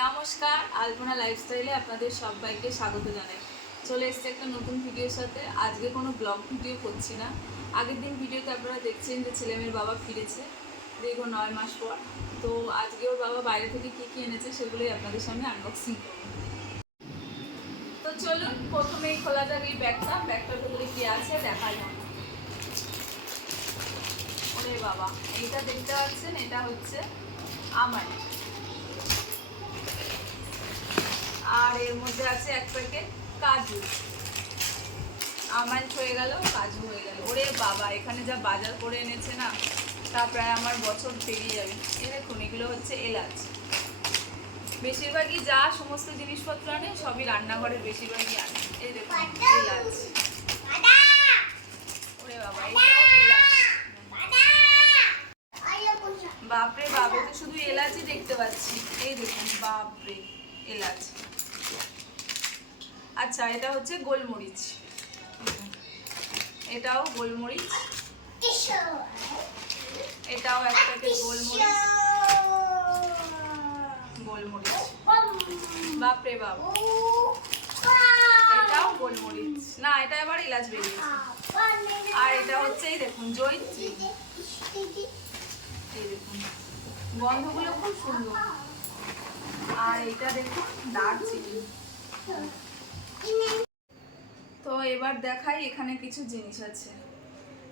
নমস্কার, আলপনা লাইফস্টাইলে আপনাদের সবাইকে স্বাগত জানাই। চলে এসেছে একটা নতুন ভিডিওর সাথে। আজকে কোনো ব্লগ ভিডিও করছি না। আগের দিন ভিডিওতে আপনারা দেখছেন যে ছেলেমেয়ের বাবা ফিরেছে দীর্ঘ 9 মাস পর। তো আজকে ওর বাবা বাইরে থেকে কী কী এনেছে সেগুলোই আপনাদের সামনে আনবক্সিং করব। তো চলুন প্রথমেই খোলা যাক এই ব্যাগটার ভেতরে কী আছে দেখা যাক। ওরে বাবা, এইটা দেখতে পাচ্ছেন, এটা হচ্ছে আমার, আর এর মধ্যে আছে এক প্যাকেট কাজু। আমান্ড হয়ে গেল, কাজু হয়ে গেল। ওরে বাবা, এখানে যা বাজার করে এনেছে না, তা প্রায় আমার বছর পেরিয়ে যাবে। এই দেখুন, এগুলো হচ্ছে এলাচ। বেশিরভাগই যা সমস্ত জিনিসপত্র আনে সবই রান্নাঘরের বেশিরভাগই আনে। এই দেখুন এলাচ। ওরে বাবা, এটাও এলাচ। বাপরে বাপ, তো শুধু এলাচই দেখতে পাচ্ছি। এই দেখুন, বাপরে এলাচ। আচ্ছা, এটা হচ্ছে গোলমরিচ। এটাও গোলমরিচ, এটাও এক প্যাকেট গোলমরিচ। গোলমরিচ, বাপরে বাপ, এটাও গোলমরিচ। না, এটা এবার এলাচ বেরিয়েছে। আর এটা হচ্ছে এই দেখুন জয়িত্রী। এই দেখুন, গন্ধগুলো খুব সুন্দর। আর এটা দেখুন দারচিনি। তো এবার দেখাই এখানে কিছু জিনিস আছে।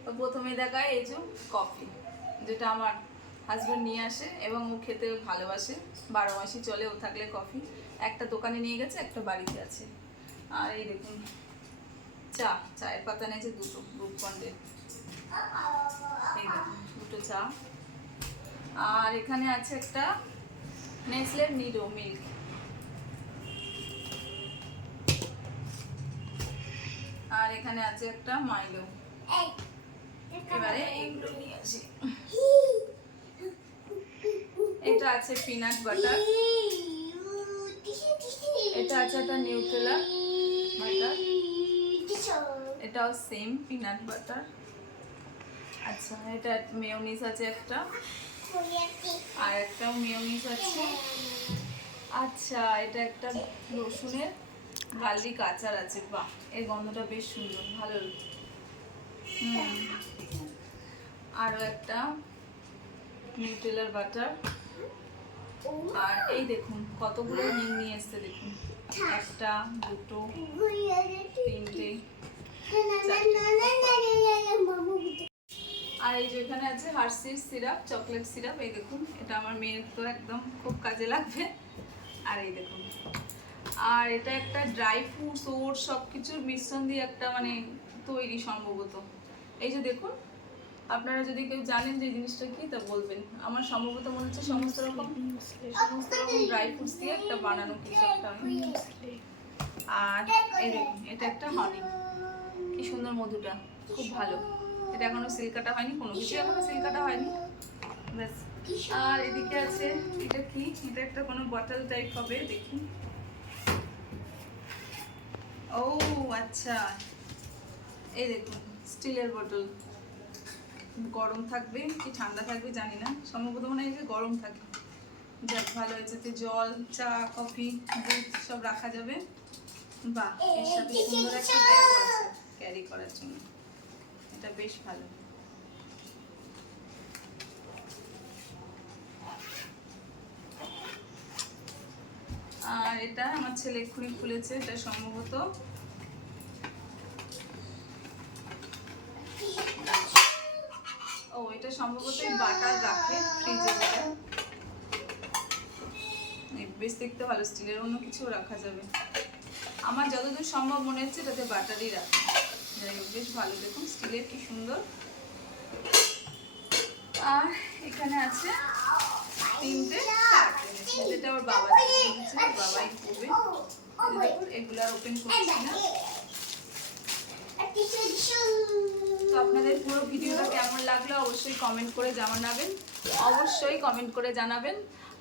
তো প্রথমে দেখাই এই যে কফি, যেটা আমার হাজব্যান্ড নিয়ে আসে এবং ও খেতে ভালোবাসে। 12 মাসই চলে ও থাকলে কফি। একটা দোকানে নিয়ে গেছে, একটা বাড়িতে আছে। আর এই দেখুন চা, চায়ের পাতা নিয়েছে দুটো রূপকণ্ডের। এই দেখুন দুটো চা। আর এখানে আছে একটা নেসলের নিডো মিল্ক। আর এখানে আছে একটা মাইলো। এবারে এইগুলো নিয়ে আসি। এটা আছে পিনাট বাটার। এটা আছে একটা নিউট্রেলা বাটার। এটাও সেম পিনাট বাটার। আচ্ছা, এটা মেয়োনিজ আছে একটা, আর একটাও মেয়োনিজ আছে। আচ্ছা, এটা একটা রসুনের গার্লিক আচার আছে। বাহ, এর গন্ধটা বেশ সুন্দর, ভালো। আরও একটা নিউট্রেলার বাটার। আর এই দেখুন কতগুলো হিং নিয়ে এসছে। দেখুন, একটা, দুটো, তিনটে, আর এই যে এখানে আছে হার্সির সিরাপ, চকলেট সিরাপ। এই দেখুন, এটা আমার মেয়ের তো একদম খুব কাজে লাগবে। আর এই দেখুন, আর এটা একটা ড্রাই ফ্রুটস, ওটস সব কিছুর মিশ্রণ দিয়ে একটা মানে তৈরি সম্ভবত। এই যে দেখুন, আপনারা যদি কেউ জানেন যে জিনিসটা কি তা বলবেন। আমার সম্ভবত মনে হচ্ছে সমস্ত রকম ড্রাই ফ্রুটস দিয়ে একটা বানানো কিছু একটা। আর এই দেখুন, এটা একটা হানি। কি সুন্দর মধুটা, খুব ভালো। এটা এখনো সিল কাটা হয়নি, কোনো কিছু এখনো সিল কাটা হয়নি, ব্যাস। আর এদিকে আছে, এটা কি, এটা একটা কোনো বটল টাইপ হবে, দেখি। ও আচ্ছা, এই দেখুন স্টিলের বোতল। গরম থাকবে কি ঠান্ডা থাকবে জানি না, সম্ভবত মনে হয় যে গরম থাকবে। যাক, ভালো হয়েছে। জল, চা, কফি, দুধ সব রাখা যাবে। বাহ, এর সাথে সুন্দর একটা ব্যাগও আছে ক্যারি করার জন্য। এটা বেশ ভালো। আর এটা আমার ছেলে এক্ষুনি খুলেছে। এটা সম্ভবত এটা সম্ভবত বাটার রাখে ফ্রিজে। বেশ দেখতে ভালো, স্টিলের, অন্য কিছু রাখা যাবে। আমার যতদূর সম্ভব মনে হচ্ছে এটাতে বাটারই রাখে। যাই হোক, বেশ ভালো। দেখুন স্টিলের, কি সুন্দর। আর এখানে আছে তিনটে শার্ট, যেটা ওর বাবা দিয়েছে, বাবাই পরবে। দেখুন, এগুলো আর ওপেন করছি না। তো আপনাদের পুরো ভিডিওটা কেমন লাগলো অবশ্যই কমেন্ট করে জানাবেন।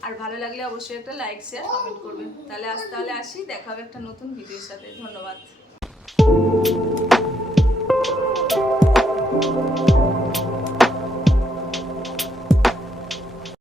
আর ভালো লাগলে অবশ্যই একটা লাইক, শেয়ার, কমেন্ট করবেন। তাহলে আসি, দেখা হবে একটা নতুন ভিডিওর সাথে। ধন্যবাদ।